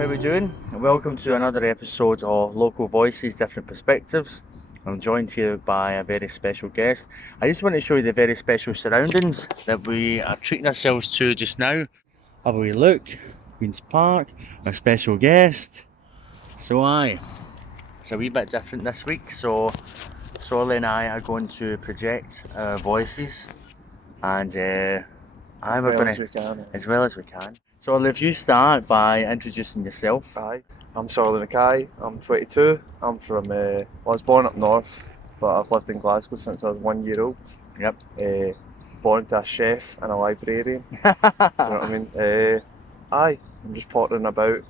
how we doing? And welcome to another episode of Local Voices, Different Perspectives. I'm joined here by a very special guest. I just want to show you the very special surroundings that we are treating ourselves to just now. Have a wee look. Queen's Park, our special guest. It's a wee bit different this week. So Sorley and I are going to project our voices, and we're going to, as well as we can. So if you start by introducing yourself. Hi, I'm Sorley MacKay, I'm 22, I'm from, I was born up north, but I've lived in Glasgow since I was 1 year old. Yep. Born to a chef and a librarian, do you know what I mean? I'm just pottering about,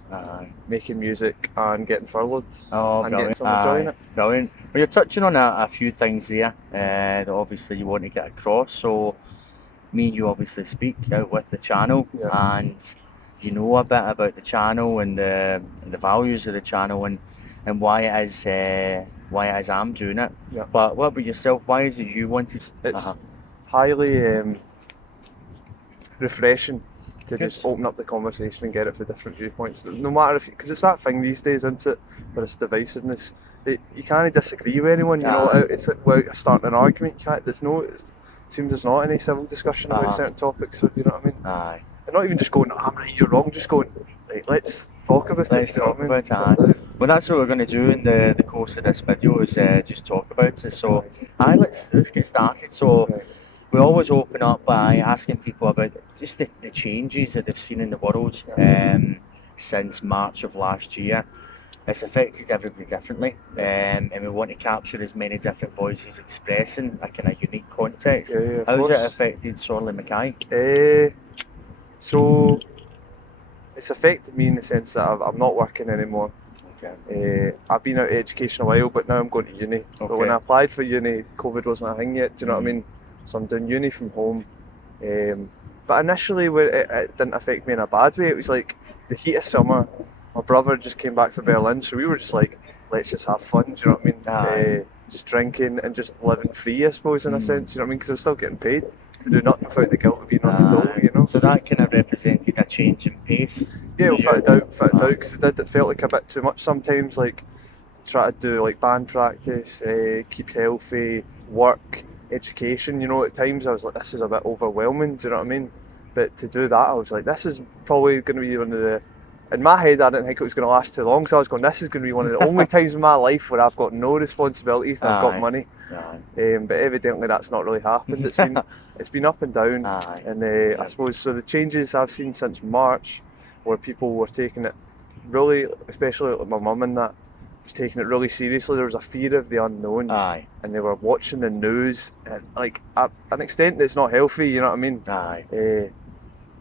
making music and getting furloughed, and getting some enjoying it. Brilliant. Well, you're touching on a few things here that obviously you want to get across. So me and you obviously speak out with the channel, and you know a bit about the channel and the values of the channel and why it is I'm doing it. Yeah. But what about yourself? Why is it you wanted? It's highly refreshing to just open up the conversation and get it for different viewpoints. No matter if, because it's that thing these days, isn't it? Where it's divisiveness. You can't disagree with anyone. You know, it's like without starting an argument. You can't. It seems there's not any civil discussion about certain topics. So you know what I mean? Aye. And not even just going, I'm right, you're wrong. Just going, right, let's talk about it. Let's talk about it. Well, that's what we're going to do in the course of this video, is just talk about it. So, let's get started. So, we always open up by asking people about just the changes that they've seen in the world since March of last year. It's affected everybody differently, and we want to capture as many different voices expressing a kind of unique context. How's it affected Sorley MacKay? So it's affected me in the sense that I'm not working anymore. Okay. I've been out of education a while, but now I'm going to uni. But when I applied for uni, COVID wasn't a thing yet, do you know what I mean? So I'm doing uni from home. But initially it didn't affect me in a bad way. It was like the heat of summer. My brother just came back from Berlin, so we were just like, let's just have fun, do you know what I mean? Just drinking and just living free, I suppose, in a sense, you know what I mean? Because I was still getting paid to do nothing without the guilt of being on the dole, you know? So that kind of represented a change in pace? Yeah, without a doubt, because it felt like a bit too much sometimes, like try to do like band practice, keep healthy, work, education, you know, at times I was like, this is a bit overwhelming, do you know what I mean? But to do that, I was like, this is probably going to be one of the, in my head I didn't think it was going to last too long, so I was going, this is going to be one of the only times in my life where I've got no responsibilities and I've got money. But evidently that's not really happened. It's been up and down, and I suppose, so the changes I've seen since March, where people were taking it really, especially like my mum and that, was taking it really seriously. There was a fear of the unknown, and they were watching the news, and like an extent that's not healthy, you know what I mean?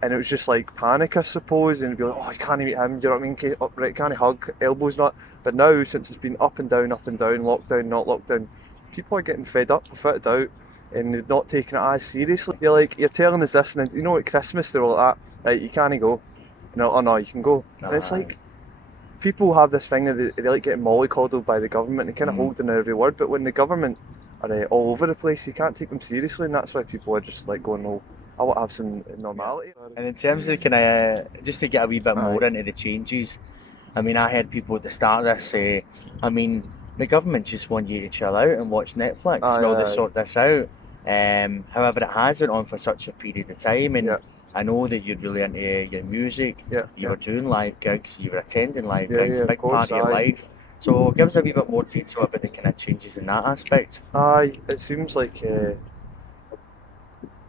And it was just like panic, I suppose, and it'd be like, oh, I can't meet him, do you know what I mean? Right, can't hug, elbows not. But now, since it's been up and down, lockdown, not lockdown, people are getting fed up without a doubt, and they're not taking it as seriously. You're like, you're telling us this, and you know, at Christmas they were like that, right, you can't go. You know, oh no, you can go. And it's like, people have this thing that they like getting mollycoddled by the government and kind of holding every word, but when the government are all over the place, you can't take them seriously, and that's why people are just like going, oh, I want to have some normality. And in terms of kind of, just to get a wee bit more into the changes, I mean, I heard people at the start of this say, I mean, the government just want you to chill out and watch Netflix while they sort this out. However, it has been on for such a period of time, and I know that you're really into your music. You were doing live gigs, you were attending live gigs, big part of your life. So give us a wee bit more detail about the kind of changes in that aspect. It seems like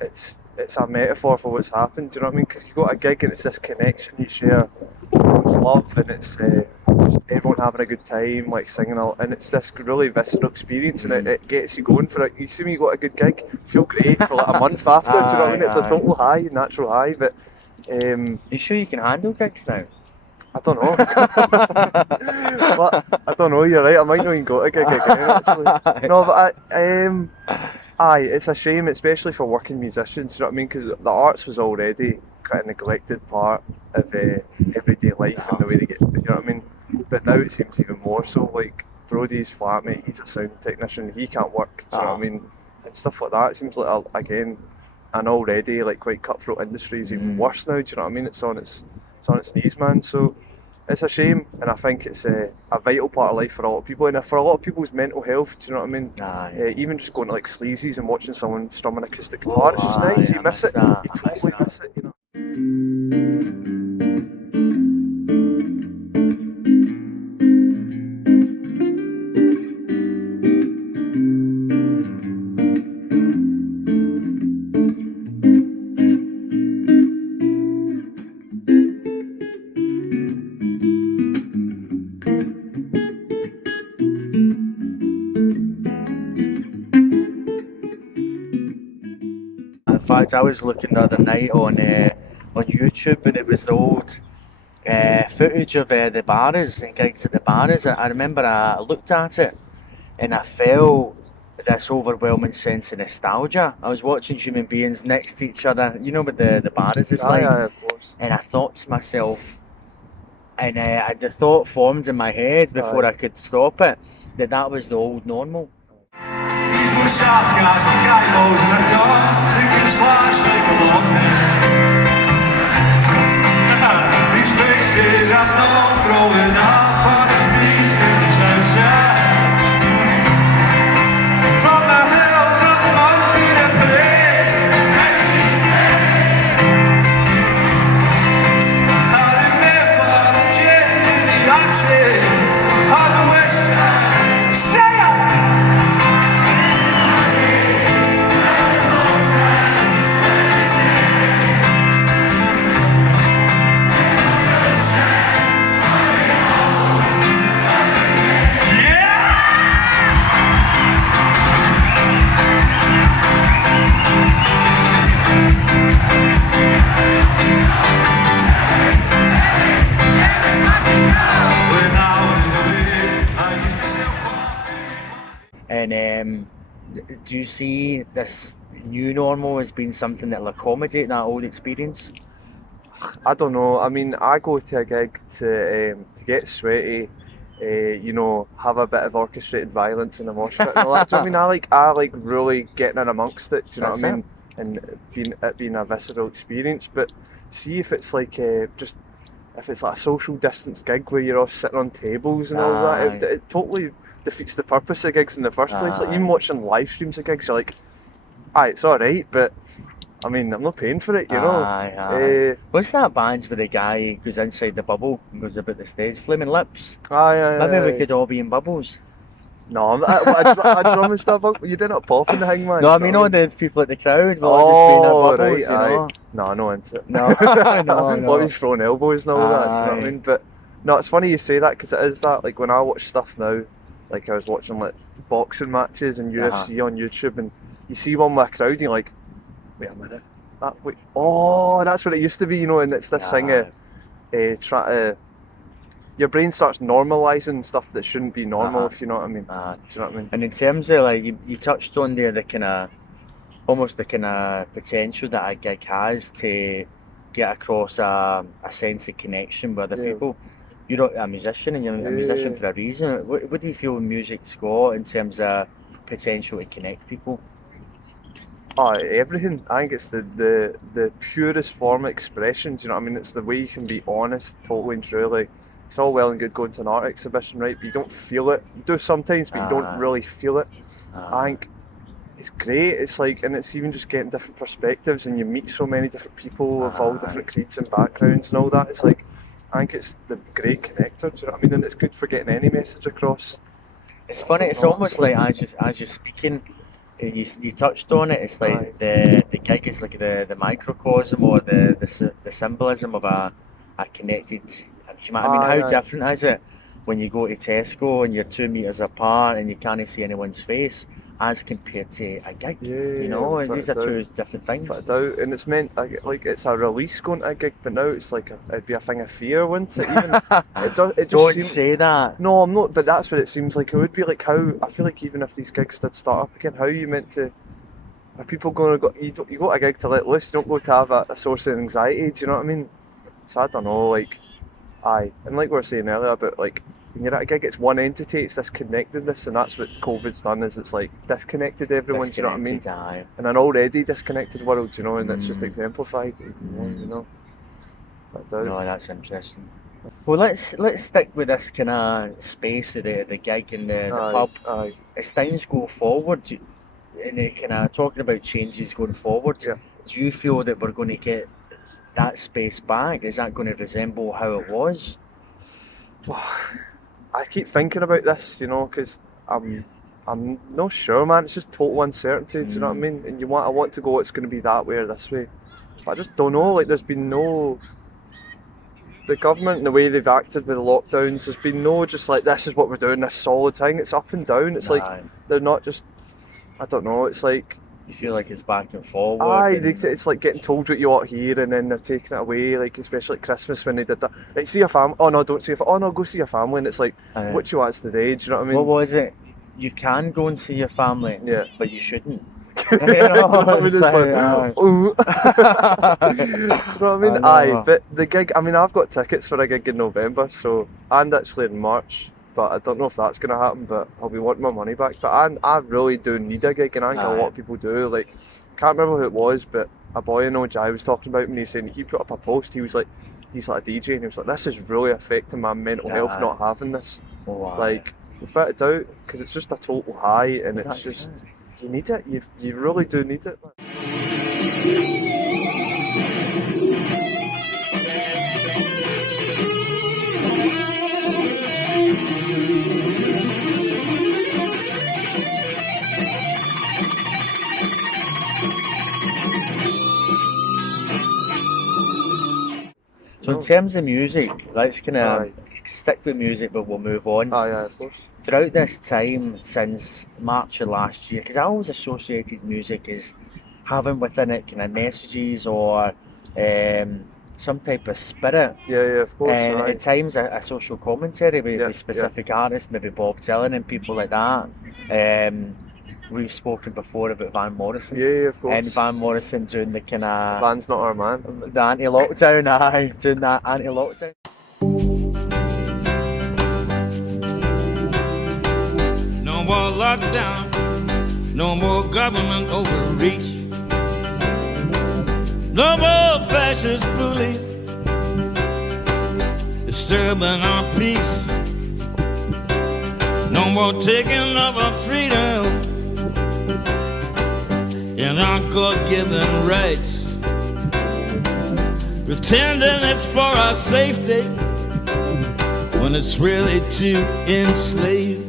it's a metaphor for what's happened, do you know what I mean? Because you got a gig and it's this connection you share, it's love, and it's just everyone having a good time, like singing all, and it's this really visceral experience, and it gets you going for it. You see when you got a good gig, you feel great for like a month after, do you know what I mean? It's a total high, natural high, but you sure you can handle gigs now? I don't know. But I don't know, you're right, I might not even go to a gig again, actually. No, but it's a shame, especially for working musicians, you know what I mean? Because the arts was already quite a neglected part of everyday life and the way they get, you know what I mean? But now it seems even more so. Like Brody's flatmate, he's a sound technician, he can't work, do you know what I mean? And stuff like that. It seems like, again, an already like quite cutthroat industry is even worse now, do you know what I mean? It's on its knees, man. So it's a shame, and I think it's a vital part of life for a lot of people, and for a lot of people's mental health. Do you know what I mean? Aye. Even just going to like sleazies and watching someone strum an acoustic guitar, it's just nice. Aye, You I miss miss it. that. You I miss totally that. miss it. You know. In fact, I was looking the other night on YouTube, and it was the old footage of the bars and gigs at the bars. I remember I looked at it and I felt this overwhelming sense of nostalgia. I was watching human beings next to each other, you know what the bars is Aye, like, aye, of course. and I thought to myself, and the thought formed in my head before Aye. I could stop it, that was the old normal. These were sharp guys with cowboys and a dog who can slash like a long man. These faces I've known growing up on the streets in the sunshine. From the hills of the mountain and parade. I remember the change in the arches on the west side. Say it! And do you see this new normal as being something that'll accommodate that old experience? I don't know. I mean, I go to a gig to get sweaty, you know, have a bit of orchestrated violence in the mosh pit and all that. Do you know what I mean? I like really getting in amongst it. Do you know That's what I mean? And being a visceral experience. But see if it's like just if it's like a social distance gig where you're all sitting on tables and all that, it totally defeats the purpose of gigs in the first place. Like even watching live streams of gigs, you're like, aye, it's all right, but I mean, I'm not paying for it, you know. Aye. What's that band where the guy goes inside the bubble and goes about the stage? Flaming Lips. Aye. Maybe we could all be in bubbles. No, I drum and stuff. You did not pop in the hang, man. No, I mean all the people at the crowd will all just be in their bubbles, you know. No, no into it. No, no. Always throwing elbows and all that. Do you know what I Aye. mean? But no, it's funny you say that because it is that. Like when I watch stuff now, like I was watching like boxing matches and UFC on YouTube, and you see one with a crowd, and you're like, wait a minute, that's what it used to be, you know. And it's this thing of trying to. Your brain starts normalising stuff that shouldn't be normal, if you know what I mean. Do you know what I mean? And in terms of like you touched on there the kind of almost the kind of potential that a gig has to get across a sense of connection with other people. You're a musician and you're a musician for a reason. What do you feel music's got in terms of potential to connect people? Everything. I think it's the purest form of expression. Do you know what I mean? It's the way you can be honest, totally and truly. It's all well and good going to an art exhibition, right? But you don't feel it. You do sometimes, but you don't really feel it. I think it's great. It's like, and it's even just getting different perspectives, and you meet so many different people of all different creeds and backgrounds and all that. It's like, I think it's the great connector. Do you know what I mean? And it's good for getting any message across. It's funny. It's almost like as you're speaking, you touched on it. It's like the gig is like the microcosm or the symbolism of a connected human. I mean, how different is it when you go to Tesco and you're 2 meters apart and you can't see anyone's face, as compared to a gig? You know, and these are two different things. And it's meant like it's a release going to a gig, but now it's like it'd be a thing of fear, wouldn't it? Even it just Don't say that. No, I'm not. But that's what it seems like. It would be like how I feel like even if these gigs did start up again, how are you meant to? Are people going to go? You go to a gig to let loose. You don't go to have a source of anxiety. Do you know what I mean? So I don't know. Like, and like we were saying earlier about like when you're at a gig, it's one entity. It's this connectedness, and that's what COVID's done. Is it's like disconnected everyone. Do you know what I mean? In an already disconnected world, you know, and it's just exemplified even more. You know. No, that's interesting. Well, let's stick with this kind of space of the gig and the Aye, pub. aye, As things go forward, and they kind of talking about changes going forward, yeah. do you feel that we're going to get that space back? Is that going to resemble how it was? I keep thinking about this, because I'm not sure, man. It's just total uncertainty. Do you know what I mean? And I want to go. It's going to be that way or this way, but I just don't know. Like, there's been no the government and the way they've acted with the lockdowns. There's been no just like this is what we're doing. This solid thing. It's up and down. It's like Nah, they're not just. I don't know. It's like. you feel like it's back and forward. Aye, and- it's like getting told what you ought to hear and then they're taking it away, like especially at Christmas when they did that. Like, see your family. Oh no, don't see your family. Oh no, go see your family. And it's like, Aye. what you want today? Do you know what I mean? What was it? You can go and see your family, Yeah. but you shouldn't. You know what I mean? it's It's like, aye. ooh. Do you know what I mean? I know. Aye, but the gig, I mean, I've got tickets for a gig in November, so, and actually in March, but I don't know if that's going to happen, but I'll be wanting my money back. But I really do need a gig, and I think a Aye. lot of people do. Like, can't remember who it was, but a boy I know, Jai, was talking about me, and he's saying he put up a post, he's like a DJ, and he was like, this is really affecting my mental health Aye. not having this. Oh, aye. Like, without a doubt, because it's just a total high, and it's That's just, it. you need it, you really do need it. So in terms of music, let's kind of Aye. stick with music, but we'll move on. Aye, of course. Throughout this time since March of last year, because I always associated music as having within it kind of messages or some type of spirit, Yeah, of course. and Aye. at times a social commentary with, Yeah, with specific artists, maybe Bob Dylan and people like that. We've spoken before about Van Morrison. Yeah, of course. And Van Morrison doing the kind of Van's not our man. the anti-lockdown, aye, doing that anti-lockdown. No more lockdown, no more government overreach, no more fascist bullies disturbing our peace, no more taking of our freedom and our God-given rights, pretending it's for our safety when it's really to enslave.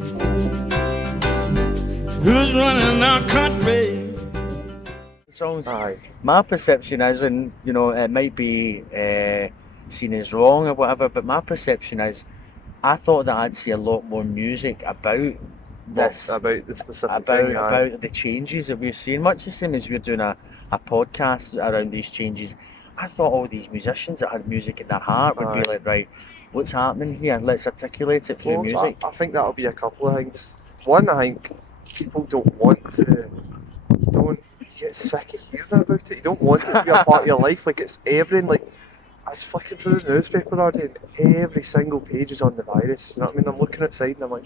Who's running our country? Songs. Aye. My perception is, and it might be seen as wrong or whatever, but my perception is, I thought that I'd see a lot more music about this, About the specific about thing. Aye. about the changes that we're seeing. Much the same as we're doing a podcast around these changes. I thought all these musicians that had music in their heart would Aye. be like, right, what's happening here? Let's articulate it through Well, music. I think that'll be a couple of things. One, I think people don't want to. You get sick of hearing about it. You don't want it to be a part of your life. Like, it's everything. Like, I was flicking through the newspaper the other day, and every single page is on the virus. You know what I mean? I'm looking outside and I'm like,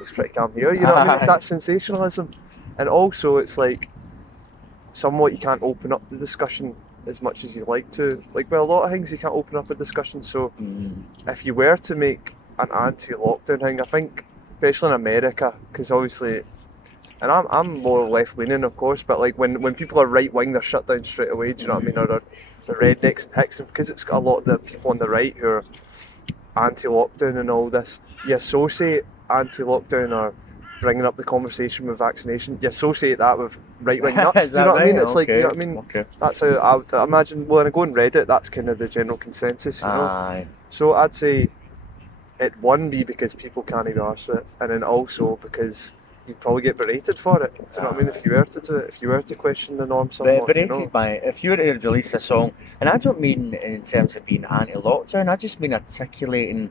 looks pretty calm here. You know what I mean? It's that sensationalism, and also it's like somewhat you can't open up the discussion as much as you'd like to. Like, with a lot of things you can't open up a discussion. So if you were to make an anti-lockdown thing, I think, especially in America, because obviously, and I'm more left-leaning, of course, but like when people are right-wing, they're shut down straight away. Do you know what I mean? Or they're the rednecks and hicks, and because it's got a lot of the people on the right who are anti-lockdown and all this, you associate anti-lockdown or bringing up the conversation with vaccination, you associate that with right-wing nuts. Is Do you that know what I mean? right? It's like, you know Okay, what I mean? okay. That's how I would imagine. Well, when I go on Reddit, that's kind of the general consensus, you know. Aye. So I'd say it one be because people can't be arsed with it, and then also because you'd probably get berated for it. Do you know what I mean? If you were to do it, if you were to question the norm somewhat, But you it know. is if you were to release a song, and I don't mean in terms of being anti-lockdown, I just mean articulating,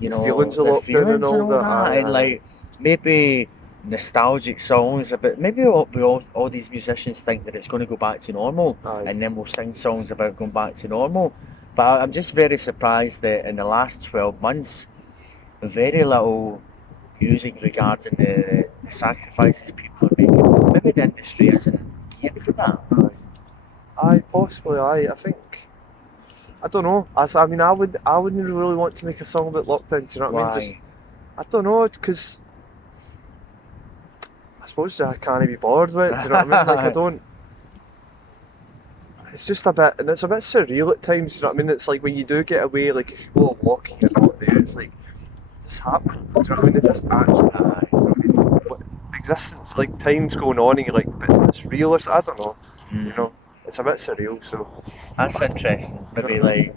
The feelings of the lockdown feelings and all that, aye, and aye. like maybe nostalgic songs about maybe all these musicians think that it's going to go back to normal, Aye. and then we'll sing songs about going back to normal. But I'm just very surprised that in the last 12 months, very little music regarding the sacrifices people are making. Maybe the industry isn't geared for that. Aye, possibly. I think I don't know. I mean, I wouldn't really want to make a song about lockdown. Do you know what I mean? Just, Why? I don't know, because I suppose I can't be bored with it. Do you know what I mean? Like, I don't. It's just a bit, and it's a bit surreal at times. You know what I mean? It's like when you do get away, like if you go on walk and you're not there, it's like, is this happening? Do you know what I mean? Is this actually? Aye. Do you know what I mean? What, existence, like time's going on, and you're like, but is this real or I don't know. You know, it's a bit surreal. So That's interesting. Maybe like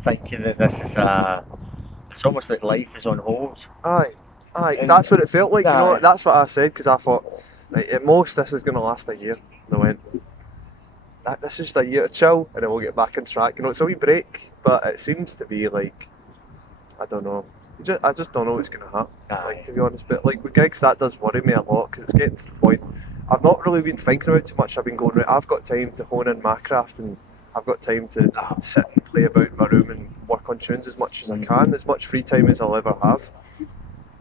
thinking that this is it's almost like life is on hold. aye, And that's what it felt like. You know, aye. that's what I said because I thought, right, at most this is going to last a year. And I went, this is just a year to chill, and then we'll get back on track. You know, it's a wee break, but it seems to be like, I don't know. I just don't know what's going to happen. Aye. Like, to be honest, but like with gigs, that does worry me a lot because it's getting to the point. I've not really been thinking about it too much. I've been going, right, I've got time to hone in my craft, and I've got time to sit and play about in my room and work on tunes as much as I can, as much free time as I'll ever have.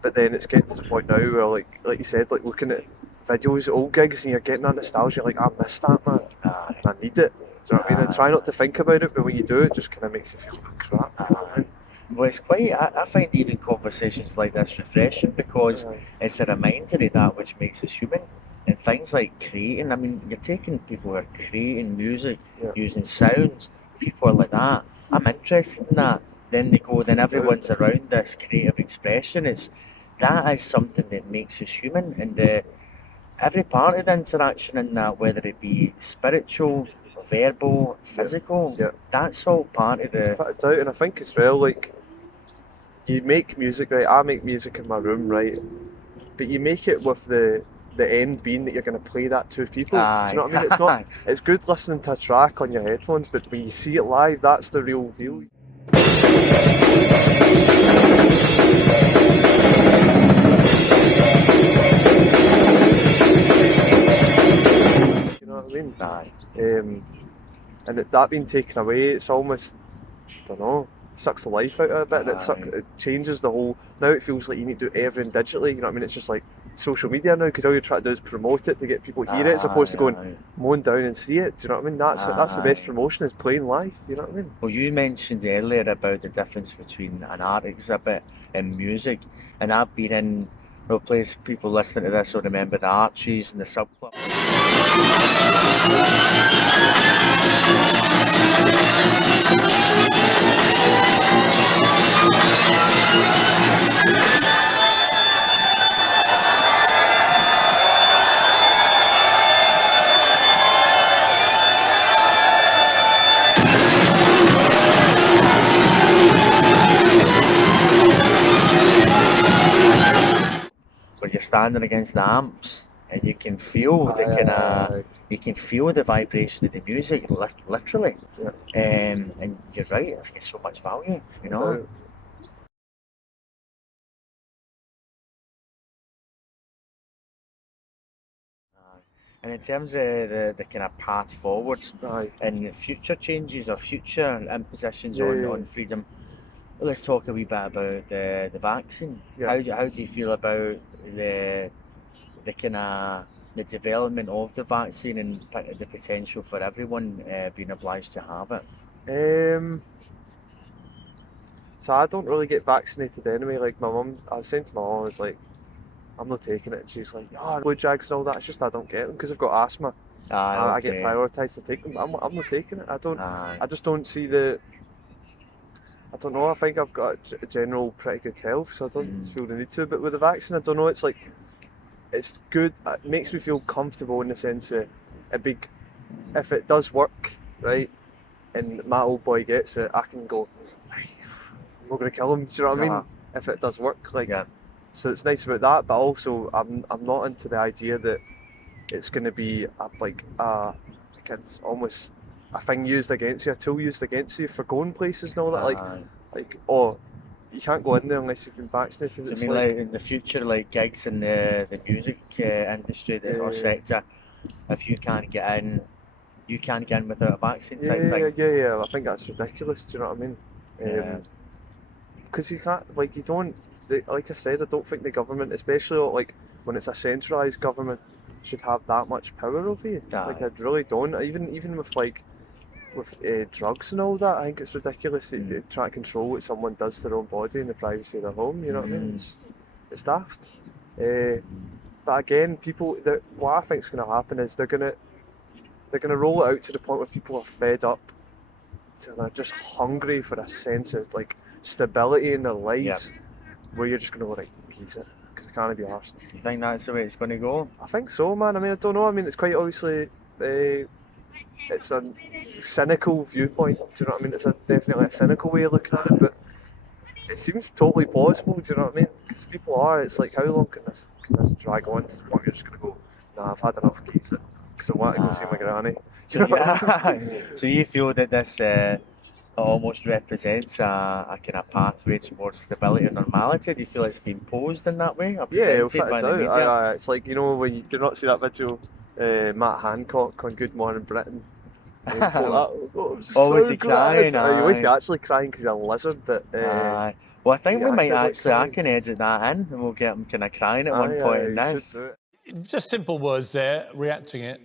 But then it's getting to the point now where, like you said, like looking at videos, old gigs, and you're getting that nostalgia. Like, I miss that, man. Aye. I need it. Do you know what I mean? And try not to think about it, but when you do, it just kind of makes you feel like crap. You know what I mean? Well, it's quite. I find even conversations like this refreshing because it's a reminder of that which makes us human. And things like creating. I mean, you're taking people who are creating music, Yeah. using sounds. People are like that. I'm interested in that. Then they go. Then everyone's around this creative expression. That is something that makes us human, and every part of the interaction in that, whether it be spiritual, verbal, physical, Yeah. that's all part of the. Without a doubt, and I think as well, like, you make music, right? I make music in my room, right? But you make it with the end being that you're going to play that to people. Do you know what I mean? It's not. It's good listening to a track on your headphones, but when you see it live, that's the real deal. You know what I mean? Aye. And that being taken away, it's almost, I don't know, sucks the life out of it a bit. And Aye. it changes the whole. Now it feels like you need to do everything digitally. You know what I mean? It's just like social media now, because all you're trying to do is promote it to get people to hear it, as opposed to going moan down and see it. Do you know what I mean? That's the best Aye. promotion, is playing live. You know what I mean? Well, you mentioned earlier about the difference between an art exhibit and music, and I've been in well, place people listening to this will remember the Archies and the Sub Club. Where you're standing against the amps and you can feel the kind of Aye. you can feel the vibration of the music literally. Yeah. And you're right, it's got so much value, you know. Doubt. And in terms of the kind of path forward Aye. and future changes or future impositions Yeah. on freedom, let's talk a wee bit about the vaccine. Yeah. How do you feel about the kind of the development of the vaccine and the potential for everyone being obliged to have it? So I don't really get vaccinated anyway. Like, my mum, I was saying to my mum, I was like, I'm not taking it. And she's like, oh, blue jags and all that. It's just I don't get them because I've got asthma. Aye, I get okay. prioritised to take them. I'm not taking it. Aye. I just don't see I don't know. I think I've got a general pretty good health, so I don't feel the need to. But with the vaccine, I don't know. It's like, it's good. It makes me feel comfortable in the sense that if it does work, right, and my old boy gets it, I can go, "Right, I'm not gonna kill him." Do you know what I mean? Uh-huh. If it does work, like, Yeah. so it's nice about that. But also, I'm not into the idea that it's gonna be like it's almost a thing used against you, a tool used against you for going places and all that. Aye. Like, oh, you can't go in there unless you've been vaccinated. So I It's mean, like in the future, like gigs in the music industry or sector, if you can't get in, you can't get in without a vaccine type thing. yeah. I think that's ridiculous. Do you know what I mean? Yeah. Because you can't, like, you don't. Like I said, I don't think the government, especially like when it's a centralised government, should have that much power over you. Like, Aye. I really don't. Even with like with drugs and all that. I think it's ridiculous to try to control what someone does to their own body in the privacy of their home. You know what I mean? It's daft. But again, what I think is going to happen is they're going to roll it out to the point where people are fed up, so they're just hungry for a sense of like stability in their lives, where you're just going to go, right, keys it, because I can't be arsed. You think that's the way it's going to go? I think so, man. I mean, I don't know. I mean, it's quite obviously it's a cynical viewpoint. Do you know what I mean? It's definitely a cynical way of looking at it, but it seems totally plausible. Do you know what I mean? Because people are. It's like, how long can this drag on to the point you're just going to go, nah, I've had enough keys because I want to go see my granny. Do you know what I mean? So you feel that this almost represents a kind of pathway towards stability and normality? Do you feel it's been posed in that way? Or Yeah, presented by the media? it's like, you know, when you did not see that video, Matt Hancock on Good Morning Britain. It's like that. Was he crying? He was actually crying because of a lizard, but well, I think we yeah, might I actually, I can edit that in and we'll get him kind of crying at one point in this. Just simple words there, reacting it.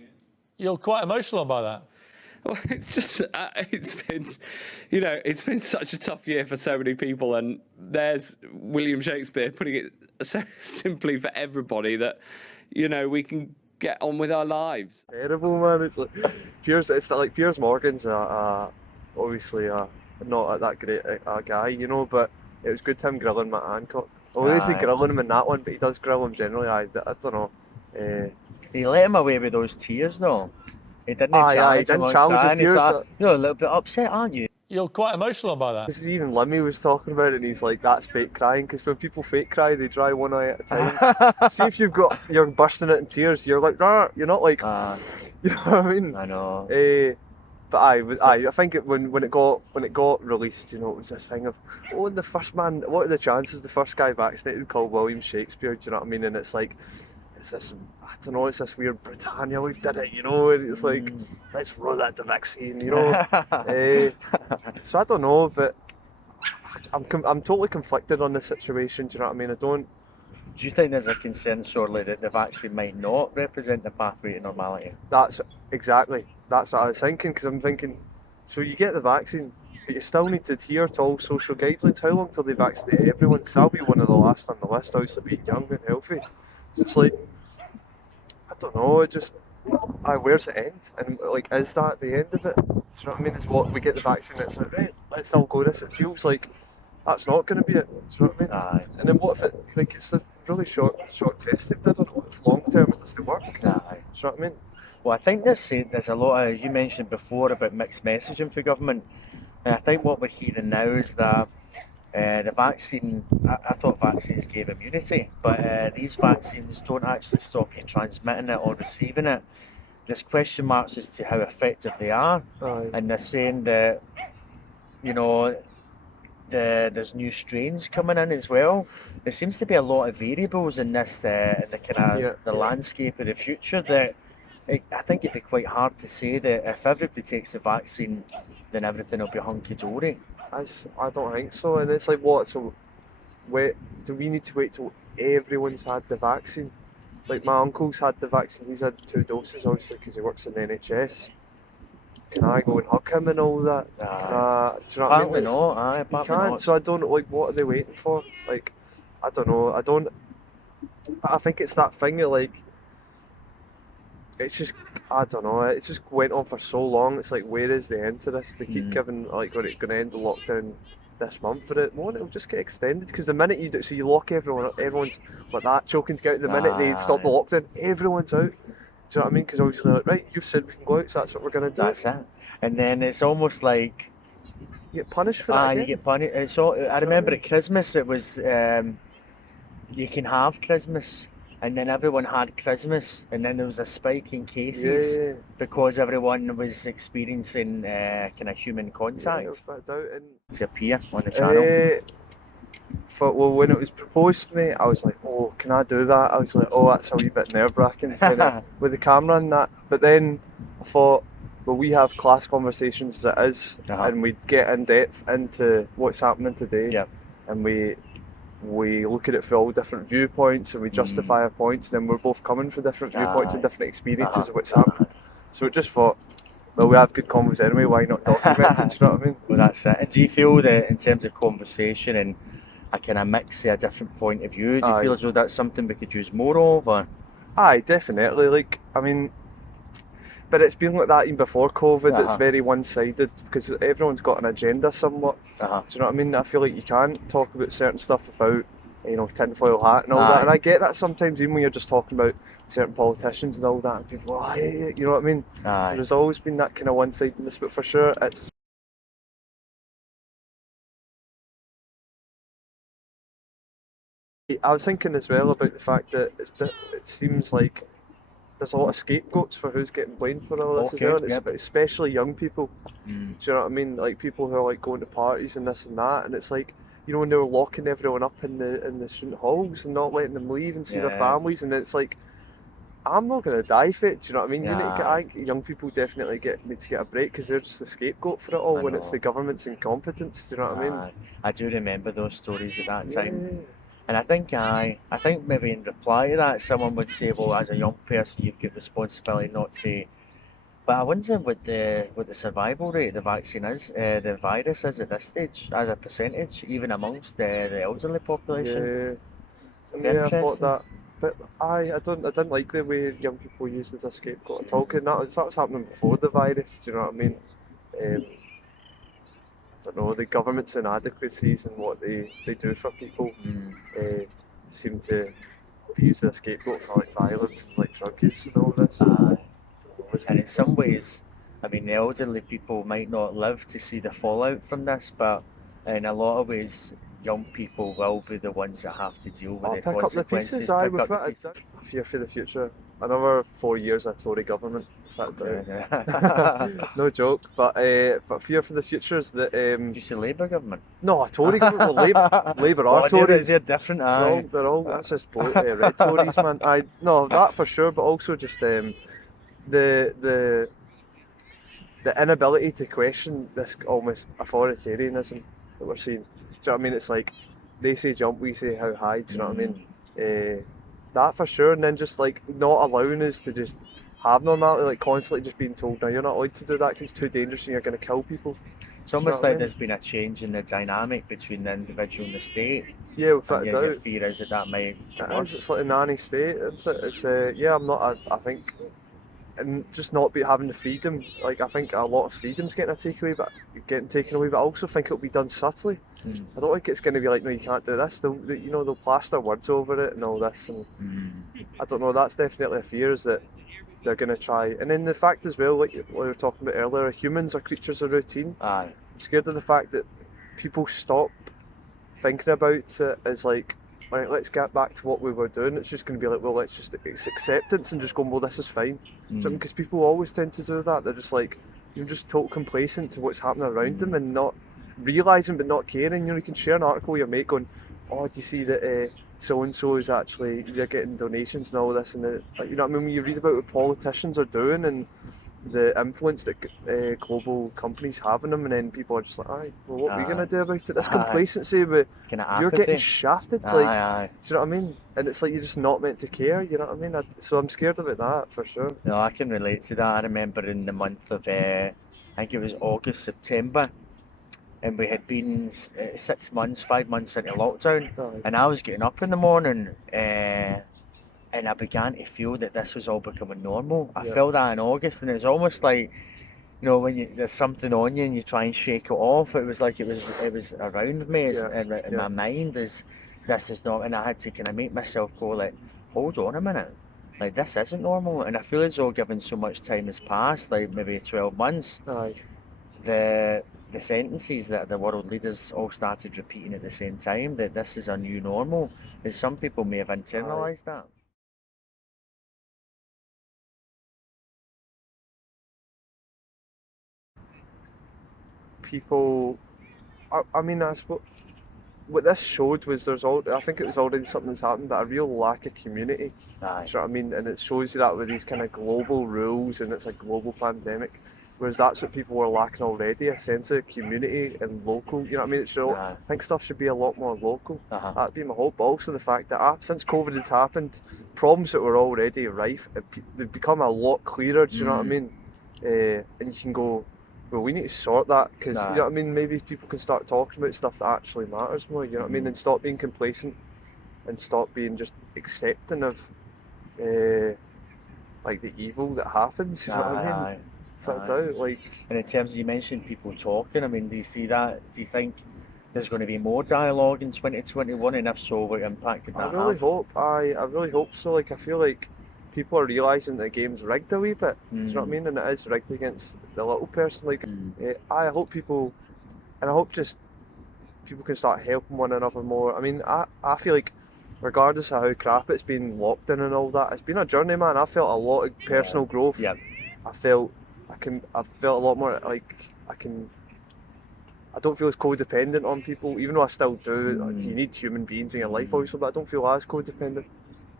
You're quite emotional by that. Well, it's just, it's been such a tough year for so many people, and there's William Shakespeare putting it so simply for everybody that, we can get on with our lives. Terrible, man. It's like Piers Morgan's obviously not that great a guy, but it was good to him grilling Matt Hancock. Well, he isn't grilling him in that one, but he does grill him generally. I don't know. He let him away with those tears, though. He didn't challenge the tears. You're a little bit upset, aren't you? You're quite emotional by that. This is even Limmy was talking about it, and he's like, that's fake crying, because when people fake cry, they dry one eye at a time. See, if you're bursting it in tears, you're like, ah, you're not like, you know what I mean? I know. But I think when it got released, it was this thing of, the first man, what are the chances the first guy vaccinated called William Shakespeare, do you know what I mean? And it's like, it's this, I don't know, it's this weird Britannia, we've did it, and it's like, let's roll out the vaccine, So I don't know, but I'm totally conflicted on this situation, do you know what I mean? Do you think there's a concern, Sorley, that the vaccine might not represent the pathway to normality? That's what I was thinking, because I'm thinking, so you get the vaccine, but you still need to adhere to all social guidelines. How long till they vaccinate everyone? Because I'll be one of the last on the list, obviously being young and healthy. So it's like, I don't know, where's the end? And like, is that the end of it? Do you know what I mean? Is what we get the vaccine, it's like, right, let's all go this. It feels like that's not going to be it. Do you know what I mean? Aye. And then what if it's a really short test they've done on it, if long term it doesn't work? Aye. Do you know what I mean? Well, I think there's a lot of, you mentioned before about mixed messaging for government, and I think what we're hearing now is that the vaccine, I thought vaccines gave immunity, but these vaccines don't actually stop you transmitting it or receiving it. There's question marks as to how effective they are, and they're saying that, there's new strains coming in as well. There seems to be a lot of variables in this, in the kind of the landscape of the future that I think it'd be quite hard to say that if everybody takes the vaccine, then everything will be hunky-dory. I don't think so, and it's like, what, so do we need to wait till everyone's had the vaccine? Like, my uncle's had the vaccine, he's had 2 doses, obviously, because he works in the NHS. Can I go and hug him and all that? Do you know what I mean? Apparently not, you can't, so I don't know, like, what are they waiting for? Like, I don't know, but I think it's that thing of, like, it's just, I don't know, it just went on for so long. It's like, where is the end to this? They keep giving, like, going to end the lockdown this month, but it'll just get extended, because the minute you do, so you lock everyone up, everyone's like that, choking to get out. The minute they stop the lockdown, everyone's out. Do you know what I mean? Because obviously, like, right, you've said we can go out, so that's what we're going to do. That's it. And then it's almost like you get punished for that. You get punished. I remember at Christmas it was you can have Christmas, and then everyone had Christmas, and then there was a spike in cases because everyone was experiencing kind of human contact. To appear on the channel. Well, when it was proposed to me, I was like, oh, can I do that? I was like, oh, that's a wee bit nerve-wracking with the camera and that. But then I thought, well, we have class conversations as it is, and we get in depth into what's happening today, and we look at it from all different viewpoints, and we justify our points, and then we're both coming from different viewpoints and different experiences of what's happening. So I just thought, well, we have good convos anyway, why not document it, do you know what I mean? Well, that's it. And do you feel that in terms of conversation and a kind of mix of a different point of view, do you Aye. feel as though that's something we could use more of? Or? Aye, definitely, like, I mean, but it's been like that even before COVID. It's very one-sided because everyone's got an agenda somewhat. Do you know what I mean? I feel like you can't talk about certain stuff without, you know, tinfoil hat and all that. And I get that sometimes, even when you're just talking about certain politicians and all that, and people, oh, yeah, you know what I mean? So there's always been that kind of one-sidedness, but for sure, it's. I was thinking as well about the fact that it seems like there's a lot of scapegoats for who's getting blamed for all this as well, and especially young people. Do you know what I mean? Like people who are like going to parties and this and that, and it's like, you know, when they were locking everyone up in the student halls and not letting them leave and see their families, and it's like, I'm not going to die for it. Do you know what I mean? You need to get, I think young people definitely need to get a break because they're just the scapegoat for it all when it's the government's incompetence. Do you know what I mean? I do remember those stories at that time. And I think maybe in reply to that, someone would say, well, as a young person, you've got responsibility not to. But I wonder what the survival rate of the vaccine is, the virus is at this stage, as a percentage, even amongst the elderly population. Yeah, I thought that. But I didn't like the way young people used it as a scapegoat at all. Cause that was happening before the virus. Do you know what I mean? I don't know, the government's inadequacies and what they do for people seem to be used as a scapegoat for like violence and like drug use and all this. And in some ways, I mean, the elderly people might not live to see the fallout from this, but in a lot of ways, young people will be the ones that have to deal with the consequences. Pick up the pieces, I fear for the future. Another 4 years of Tory government. No joke, but fear for the future is that. You say Labour government? No, a Tory government. Well, Labour are Tories. They're different. They're all. That's just red Tories, man. No, that for sure, but also just the inability to question this almost authoritarianism that we're seeing. Do you know what I mean? It's like they say jump, we say how high. Do you know what I mean? That for sure, and then just like not allowing us to just have normality, like constantly just being told, no, you're not allowed to do that because it's too dangerous and you're going to kill people. It's almost like there's been a change in the dynamic between the individual and the state. Yeah, without doubt. Your fear is that might get worse. It's like a nanny state. It's I'm not. I think, and just not be having the freedom. Like I think a lot of freedom's getting taken away, but I also think it'll be done subtly. I don't think it's going to be like, no, you can't do this. They'll plaster words over it and all this, and I don't know. That's definitely a fear, is that they're going to try. And then the fact as well, like we were talking about earlier, humans are creatures of routine. I'm scared of the fact that people stop thinking about it as like, all right, let's get back to what we were doing. It's just going to be like, well, it's acceptance and just going, well, this is fine. Because people always tend to do that. They're just like, you're just total complacent to what's happening around them and not realising but not caring. You know, you can share an article with your mate going, oh, do you see that so and so is actually, you're getting donations and all this, and you know what I mean, when you read about what politicians are doing and the influence that global companies have on them, and then people are just like, aye, well, what are we going to do about it? This complacency, but you're getting shafted, like, do you know what I mean? And it's like you're just not meant to care, you know what I mean? So I'm scared about that, for sure. No, I can relate to that. I remember in the month of, I think it was August, September, and we had been 5 months into lockdown, and I was getting up in the morning and I began to feel that this was all becoming normal. I felt that in August, and it was almost like, you know, when there's something on you and you try and shake it off, it was like it was around me in my mind, this is not, and I had to kind of make myself go like, hold on a minute, like this isn't normal. And I feel as though given so much time has passed, like maybe 12 months, the sentences that the world leaders all started repeating at the same time, that this is a new normal, that some people may have internalised that. People, I mean, that's what this showed was I think it was already something that's happened, but a real lack of community. Do you know what I mean? And it shows you that with these kind of global rules, and it's a global pandemic. Whereas that's what people were lacking already, a sense of community and local, you know what I mean? I think stuff should be a lot more local. That'd be my hope. But also the fact that since COVID has happened, problems that were already rife, they've become a lot clearer, do you know what I mean? and you can go, well, we need to sort that, because you know what I mean, maybe people can start talking about stuff that actually matters more, you know what I mean, and stop being complacent and stop being just accepting of like the evil that happens, you know what I mean? Without doubt, like. And in terms of, you mentioned people talking, I mean, do you see that? Do you think there's going to be more dialogue in 2021, and if so, what impact could that have? I really hope so. Like, I feel like people are realising the game's rigged a wee bit. Do you know what I mean? And it is rigged against the little person. Like, I hope people, and I hope just people can start helping one another more. I mean, I feel like, regardless of how crap it's been, lockdown and all that, it's been a journey, man. I felt a lot of personal growth. Yeah. I felt a lot more like I don't feel as codependent on people, even though I still do. Like, you need human beings in your life, obviously, but I don't feel as codependent.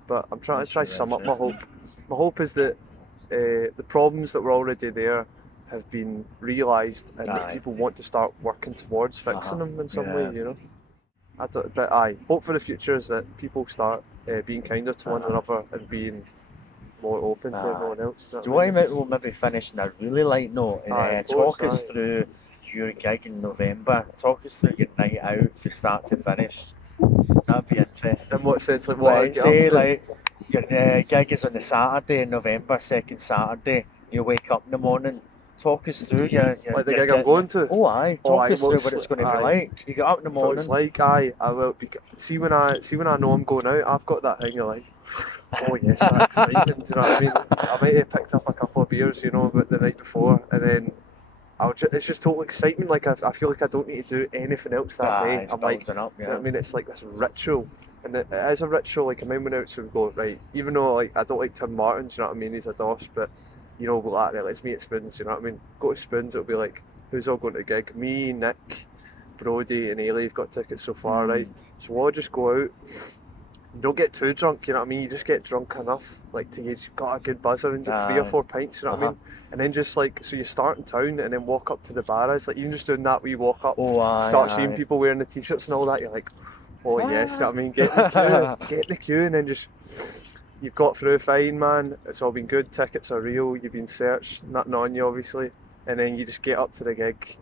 But I'm trying to sum up my hope. My hope is that the problems that were already there have been realised, and that people want to start working towards fixing them in some way, you know. But hope for the future is that people start being kinder to one another and being more open to everyone else. Do you want to maybe finish on a really light note and talk us through your gig in November? Talk us through your night out from start to finish. That'd be interesting. In what sense? Like, what? Say, like, your gig is on the Saturday in November, second Saturday. You wake up in the morning. Talk us through your like the gig I'm going to. Talk us through what it's going to be like. You get up in the morning. It's like I will be. See when I know I'm going out, I've got that thing. You're like, oh yes, that's exciting. Do you know what I mean? I might have picked up a couple of beers, you know, but the night before, and then it's just total excitement. Like I feel like I don't need to do anything else that day. I'm like, up, you know what I mean? It's like this ritual, and it is a ritual. Like, I remember when out, so we go right. Even though, like, I don't like Tim Martin, do you know what I mean? He's a doss, but you know, we'll like, right, let's meet at Spoons. You know what I mean? Go to Spoons. It'll be like, who's all going to the gig? Me, Nick, Brody, and Ailey have got tickets so far, right? So we'll all just go out. You don't get too drunk, you know what I mean? You just get drunk enough, like, to you've got a good buzz around you, 3 or 4 pints, you know what I mean? And then just like, so you start in town and then walk up to the bars, like, even just doing that, we walk up, start seeing people wearing the t-shirts and all that, you're like, oh yes, you know what I mean? Get in the queue, and then just, you've got through fine, man. It's all been good, tickets are real, you've been searched, nothing on you obviously, and then you just get up to the gig.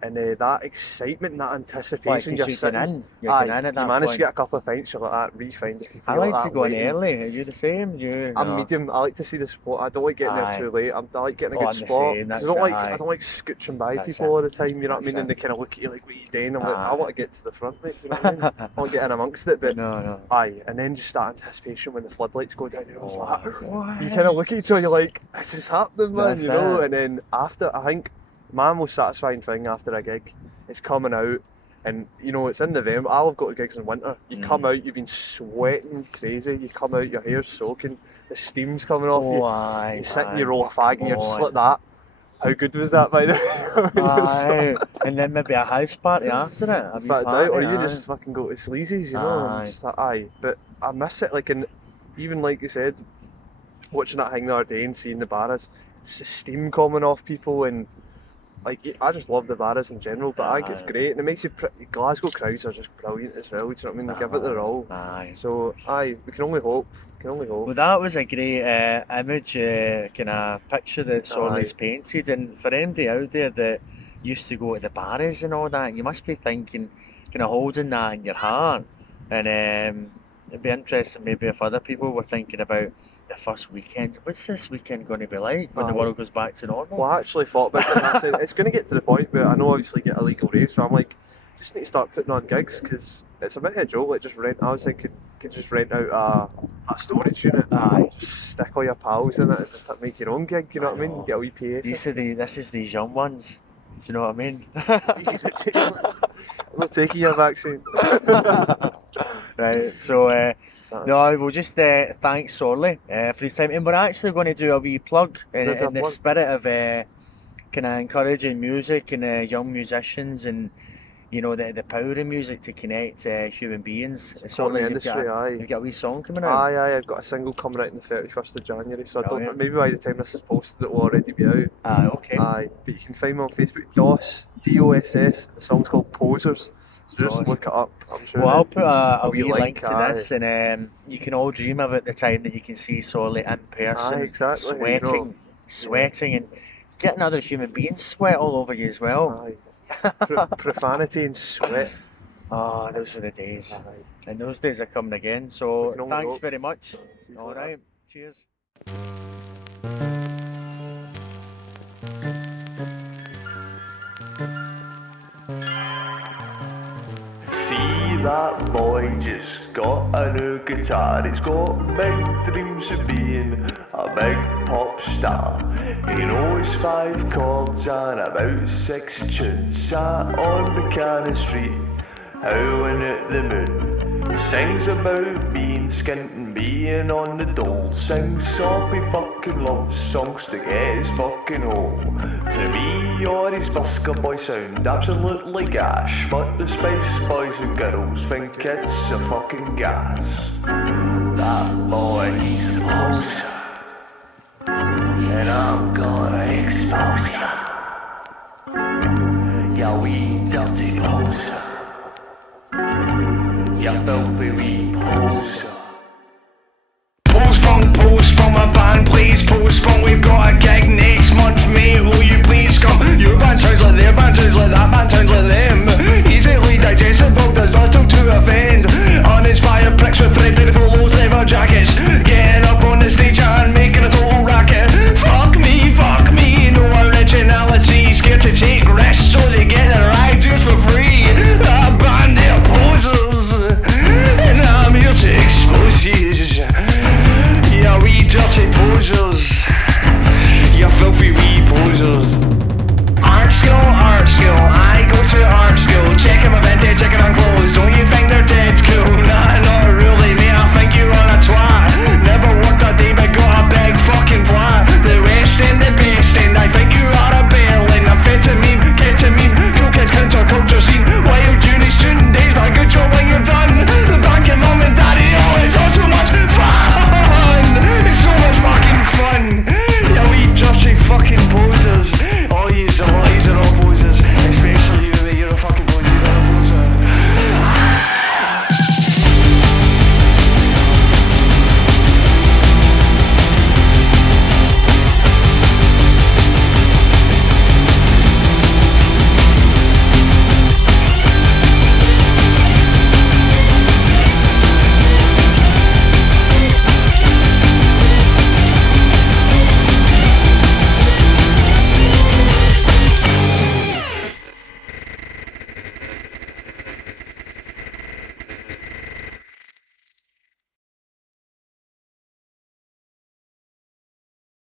And that excitement and that anticipation, you're sitting. You manage to get a couple of pints, you're like that, re-find if you feel I like that to go in waiting. early. Are you the same? I'm medium. I like to see the spot. I don't like getting there too late. I like getting a good I'm the spot. same, 'Cause that's I don't like scooching by people all the time. You know what I mean? And they kind of look at you like, "What are you doing?" I'm like, I want to get to the front, mate. Do you know what I mean? I want to get in amongst it, but No. and then just that anticipation when the floodlights go down. You're like, you kind of look at each other. You're like, "This is happening, man." That's you know. it. And then after, I think my most satisfying thing after a gig is coming out. And you know, it's in November. I'll go to gigs in winter. You come out, you've been sweating crazy. You come out, your hair's soaking, the steam's coming off you. You sit and you roll a fag and you're just like that. How good was that, by the way? And then maybe a house party after it. Fact out, or you just fucking go to Sleazy's, you know. I'm just like, But I miss it, like, and even like you said, watching that thing the other day and seeing the bars, just the steam coming off people, and like, I just love the bars in general, but I think it's great, and it makes you Glasgow crowds are just brilliant as well, do you know what I mean? They give it their all. So we can only hope. Well, that was a great image, kind of picture that Sorley's painted, and for anybody out there that used to go to the bars and all that, you must be thinking, kind of holding that in your heart, and it'd be interesting maybe if other people were thinking about the first weekend. What's this weekend going to be like when the world goes back to normal? Well, I actually thought about it, and I said, it's going to get to the point where I know obviously get illegal raves, so I'm like, just need to start putting on gigs, because it's a bit of a joke, like, I was thinking, could just rent out a storage unit, just stick all your pals in it and just make your own gig, you know what I mean? Get a wee PA. This is these young ones. Do you know what I mean? I'm not taking your vaccine. Right, so no, we'll just thank Sorley for his time, and we're actually going to do a wee plug in the spirit of kind of encouraging music and young musicians, and you know, the power of music to connect human beings. Sorley, you've got a wee song coming out. I've got a single coming out on the 31st of January, so I don't know, maybe by the time this is posted it will already be out. Okay. But you can find me on Facebook, DOSS, D-O-S-S. The song's called Posers. So just look it up. I'm sure. Well, I'll put a wee link to this, and you can all dream about the time that you can see Sorley in person, exactly. sweating, and getting other human beings sweat all over you as well. Aye. Profanity and sweat. Oh, those are the days. Aye. And those days are coming again. So can only thanks hope. very much. Cheers All for that. right. Cheers. See that boy just got a new guitar. He's got big dreams of being a big pop star. He knows 5 chords and about 6 tunes. Sat on Buchanan Street, howling at the moon. Sings about being skint and being on the dole. Sings soppy fucking love songs to get his fucking home. To me, or his busker boy sound absolutely gash. But the Spice Boys and girls think it's a fucking gas. That boy, he's a poser, and I'm gonna expose ya. Ya wee dirty poser. You filthy wee poser. Postpone my band, please postpone. We've got a gig next month, mate. Will you please come? Your band sounds like their band sounds like that band sounds like their